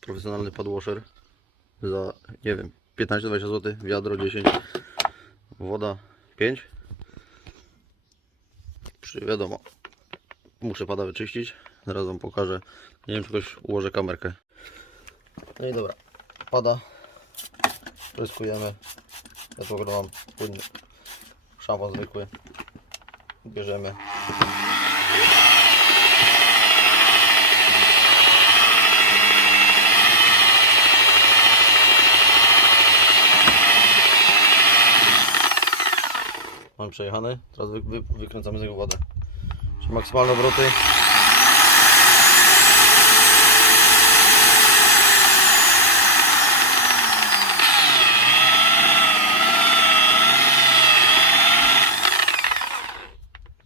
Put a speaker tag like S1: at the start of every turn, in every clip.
S1: profesjonalny padwasher za, nie wiem, 15-20 zł, wiadro 10, woda 5. Przy, wiadomo, muszę pada wyczyścić, zaraz Wam pokażę, nie wiem czy jakoś ułożę kamerkę. No i dobra, pada, pryskujemy, ja tu mam płynny szampan zwykły, bierzemy. Mam przejechany, teraz wy, wy, wykręcamy z niego wodę. Czyli maksymalne obroty.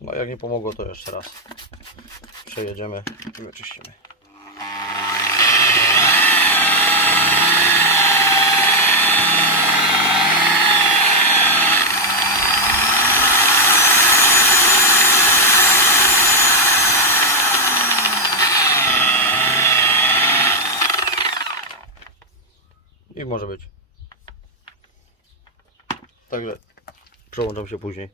S1: No jak nie pomogło to jeszcze raz przejedziemy i wyczyścimy. I może być. Także przełączam się później.